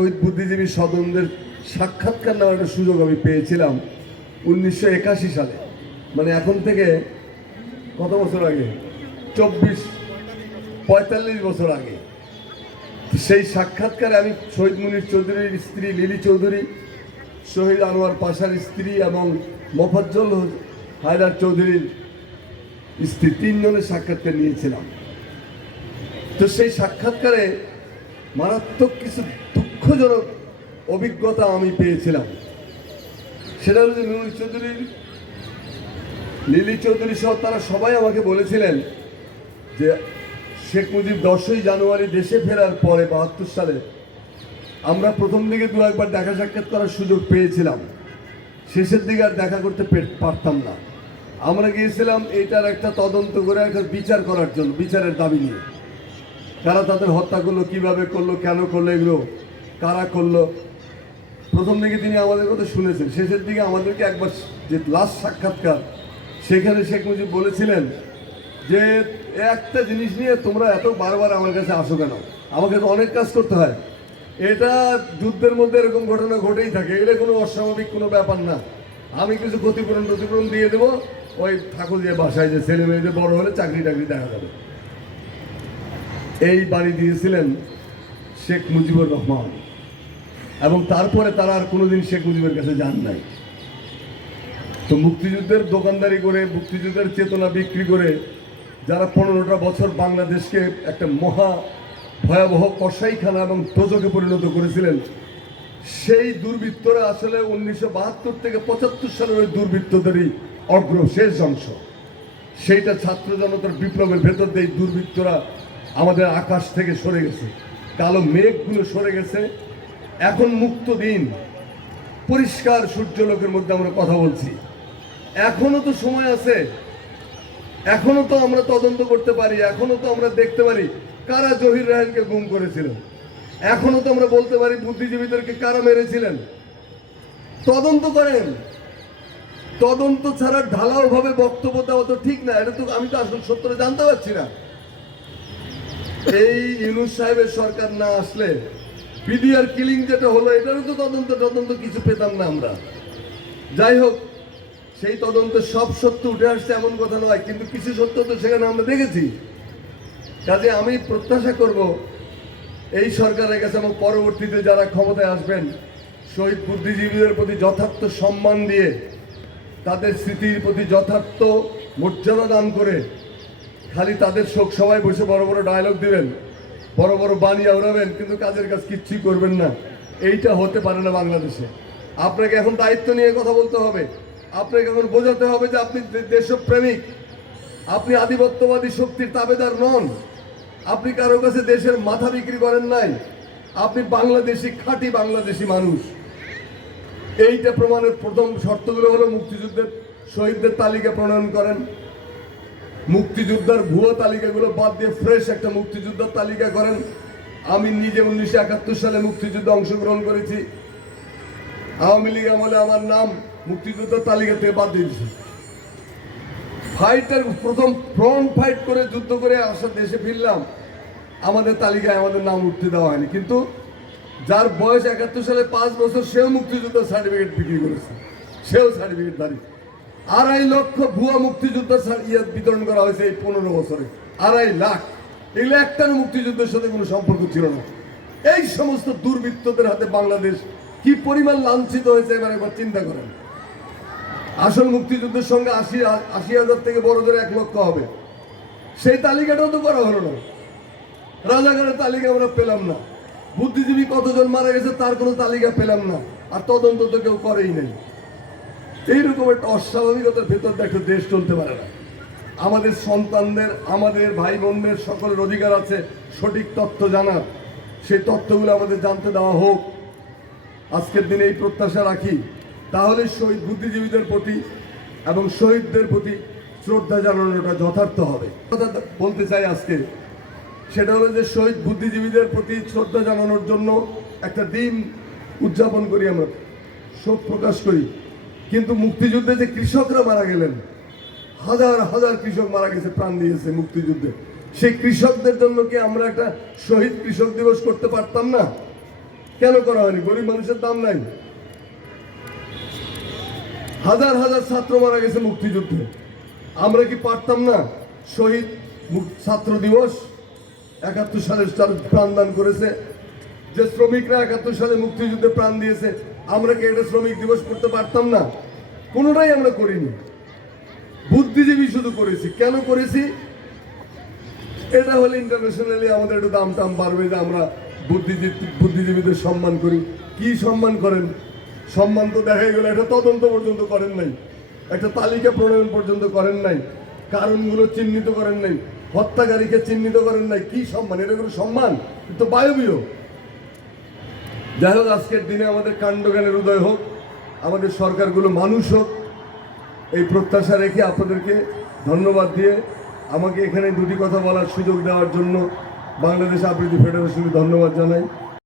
শহীদ বুদ্ধিজীবী স্বজনদের সাক্ষাৎকার নেওয়ার একটা সুযোগ আমি পেয়েছিলাম উনিশশো একাশি সালে। মানে এখন থেকে কত বছর আগে? চব্বিশ, পঁয়তাল্লিশ বছর আগে। সেই সাক্ষাৎকারে আমি শহীদ মুনির চৌধুরীর স্ত্রী লিলি চৌধুরী, শহীদ আনোয়ার পাশার স্ত্রী এবং মোফাজ্জল হায়দার চৌধুরীর স্ত্রী তিনজনের সাক্ষাৎকার নিয়েছিলাম। তো সেই সাক্ষাৎকারে মারাত্মক কিছু দুঃখজনক অভিজ্ঞতা আমি পেয়েছিলাম। সেটা যে নুরুল চৌধুরীর লিলি চৌধুরী সহ তারা সবাই আমাকে বলেছিলেন যে শেখ মুজিব দশই জানুয়ারি দেশে ফেরার পরে বাহাত্তর সালে আমরা প্রথম দিকে দু একবার দেখা সাক্ষাৎ করার সুযোগ পেয়েছিলাম। শেষের দিকে আর দেখা করতে পারতাম না। আমরা গিয়েছিলাম এটার একটা তদন্ত করে একটা বিচার করার জন্য, বিচারের দাবি নিয়ে। তারা তাদের হত্যা করল, কীভাবে করল, কেন করল, এগুলো কারা করল? প্রথম দিকে তিনি আমাদের কথা শুনেছেন। শেষের দিকে আমাদেরকে একবার যে লাস্ট সাক্ষাৎকার, সেখানে শেখ মুজিব বলেছিলেন যে একটা জিনিস নিয়ে তোমরা এত বারবার আমার কাছে আসো কেন? আমাকে তো অনেক কাজ করতে হয়। এটা যুদ্ধের মধ্যে এরকম ঘটনা ঘটেই থাকে। এটা কোনো অস্বাভাবিক কোনো ব্যাপার না। আমি কিছু ক্ষতিপূরণ ক্ষতিপূরণ দিয়ে দেবো। ওই ঠাকুর যে বাসায় যে ছেলে মেয়েদের বড় হলে চাকরি টাকরি দেখা যাবে। এই বাড়ি দিয়েছিলেন শেখ মুজিবুর রহমান। এবং তারপরে তারা আর কোনোদিন শেখ মুজিবের কাছে যান নাই। তো মুক্তিযুদ্ধের দোকানদারি করে, মুক্তিযুদ্ধের চেতনা বিক্রি করে যারা পনেরোটা বছর বাংলাদেশকে একটা মহা ভয়াবহ কসাইখানা এবং তোজকে পরিণত করেছিলেন, সেই দুর্বৃত্তরা আসলে উনিশশো বাহাত্তর থেকে পঁচাত্তর সালের ওই দুর্বৃত্তদেরই অগ্র শেষ অংশ। সেইটা ছাত্র জনতার বিপ্লবের ভেতর দিয়ে দুর্বৃত্তরা আমাদের আকাশ থেকে সরে গেছে। কালো মেঘগুলো সরে গেছে। এখন মুক্ত দিন। পরিষ্কার সূর্যলোকের মধ্যে আমরা কথা বলছি। এখনও তো সময় আছে। এখনও তো আমরা তদন্ত করতে পারি, এখনও তো আমরা দেখতে পারি কারা জহির রায়নকে গুম করেছিল। এখনও তো আমরা বলতে পারি বুদ্ধিজীবীদেরকে কারা মেরেছিলেন। তদন্ত করেন। তদন্ত ছাড়া ঢালাও ভাবে বক্তব্য দেওয়া তো ঠিক না, এটা তো আমি তো আসল সত্যটা জানতে পারছি না। এই ইউনুস সাহেবের সরকার না আসলে বিডিআর কিলিং যেটা হলো, এটারও তো তদন্ত তদন্ত কিছু পেতাম না আমরা। যাই হোক, সেই তদন্তে সব সত্য উঠে আসছে, এমন কথা নয়, কিন্তু কিছু সত্য তো সেখানে আমরা দেখেছি। কাজে আমি প্রত্যাশা করব, এই সরকারের কাছে এবং পরবর্তীতে যারা ক্ষমতায় আসবেন, শহীদ বুদ্ধিজীবীদের প্রতি যথার্থ সম্মান দিয়ে, তাদের স্মৃতির প্রতি যথার্থ মর্যাদা দান করে, খালি তাদের শোক সবাই বসে বড় বড় ডায়লগ দিবেন। বড় বড় বাণী আওড়াবেন, কিন্তু কাজের কাজ কিচ্ছুই করবেন না। এইটা হতে পারে না বাংলাদেশে। আপনাকে এখন দায়িত্ব নিয়ে কথা বলতে হবে। আপনাকে এখন বোঝাতে হবে যে আপনি দেশপ্রেমিক। আপনি আধিপত্যবাদী শক্তির তাবেদার নন। আপনি কারও কাছে দেশের মাথা বিক্রি করেন নাই। আপনি বাংলাদেশি, খাঁটি বাংলাদেশি মানুষ। এইটা প্রমাণের প্রথম শর্তগুলো হলো মুক্তিযুদ্ধের শহীদদের তালিকা প্রণয়ন করেন। মুক্তিযোদ্ধার ভুয়ো তালিকাগুলো বাদ দিয়ে ফ্রেশ একটা মুক্তিযোদ্ধার তালিকা করেন। আমি নিজে উনিশশো একাত্তর সালে মুক্তিযুদ্ধে অংশগ্রহণ করেছি। আওয়ামী লীগ আমলে আমার নাম মুক্তিযোদ্ধার তালিকা থেকে বাদ দিয়েছি। ফাইটার প্রথম ফ্রন্ট ফাইট করে, যুদ্ধ করে আসার দেশে ফিরলাম। আমাদের তালিকায় আমাদের নাম উঠতে দেওয়া হয়নি। কিন্তু যার বয়স একাত্তর সালে পাঁচ বছর, সেও মুক্তিযোদ্ধার সার্টিফিকেট বিক্রি করেছে। সেও সার্টিফিকেট দাঁড়ি আড়াই লক্ষ ভুয়া মুক্তিযোদ্ধার ইয়ে বিতরণ করা হয়েছে এই পনেরো বছরে। আড়াই লাখ। এগুলো একটার মুক্তিযুদ্ধের সাথে কোনো সম্পর্ক ছিল না। এই সমস্ত দুর্বৃত্তদের হাতে বাংলাদেশ কি পরিমাণ লাঞ্ছিত হয়েছে এবার একবার চিন্তা করেন। আসল মুক্তিযুদ্ধের সঙ্গে আশি আশি হাজার থেকে বড়দের এক লক্ষ হবে। সেই তালিকাটাও তো করা হলো না। রাজাকারের তালিকা আমরা পেলাম না। বুদ্ধিজীবী কতজন মারা গেছে তার কোনো তালিকা পেলাম না। আর তদন্ত তো কেউ করেই নাই। এইরকম একটা অস্বাভাবিকতার ভেতর একটা দেশ চলতে পারে না। আমাদের সন্তানদের, আমাদের ভাই বোনদের সকলের অধিকার আছে, সঠিক তথ্য জানার। সেই তথ্যগুলো আমাদের জানতে দেওয়া হোক। আজকের দিনে এই প্রত্যাশা রাখি। তাহলে শহীদ বুদ্ধিজীবীদের প্রতি এবং শহীদদের প্রতি শ্রদ্ধা জানানোটা যথার্থ হবে। কথা বলতে চাই আজকে, সেটা হলো যে শহীদ বুদ্ধিজীবীদের প্রতি শ্রদ্ধা জানানোর জন্য একটা দিন উদযাপন করি আমরা। শোক প্রকাশ করি। কিন্তু মুক্তিযুদ্ধে যে কৃষকরা মারা গেলেন, হাজার হাজার কৃষক মারা গেছে, প্রাণ দিয়েছে মুক্তিযুদ্ধে। সেই কৃষকদের জন্য কি আমরা একটা শহীদ কৃষক দিবস করতে পারতাম না? কেন করা হয়নি? গরিব মানুষের দাম নাই। হাজার হাজার ছাত্র মারা গেছে মুক্তিযুদ্ধে। আমরা কি পারতাম না শহীদ ছাত্র দিবস? একাত্তর সালে প্রাণদান করেছে। যে শ্রমিকরা একাত্তর সালে মুক্তিযুদ্ধে প্রাণ দিয়েছে আমরা কি এটা শ্রমিক দিবস করতে পারতাম না? কোনোটাই আমরা করিনি। বুদ্ধিজীবী শুধু করেছি। কেন করেছি? এটা হলে ইন্টারন্যাশনালি আমাদের একটু দাম টাম বাড়বে যে আমরা বুদ্ধিজীবী বুদ্ধিজীবীদের সম্মান করি। কি সম্মান করেন? সম্মান তো দেখাই গেল একটা তদন্ত পর্যন্ত করেন নাই। একটা তালিকা প্রণয়ন পর্যন্ত করেন নাই। কারণগুলো চিহ্নিত করেন নাই। হত্যাকারীকে চিহ্নিত করেন নাই। কি সম্মান? এটা কোনো সম্মান? তো বায়বীয়। যাই হোক, আজকের দিনে আমাদের কাণ্ডজ্ঞানের উদয় হোক, আমাদের সরকারগুলো মানুষ হোক, এই প্রত্যাশা রেখে আপনাদেরকে ধন্যবাদ দিয়ে আমাকে এখানে দুটি কথা বলার সুযোগ দেওয়ার জন্য বাংলাদেশ আবৃত্তি ফেডারেশনকে ধন্যবাদ জানাই।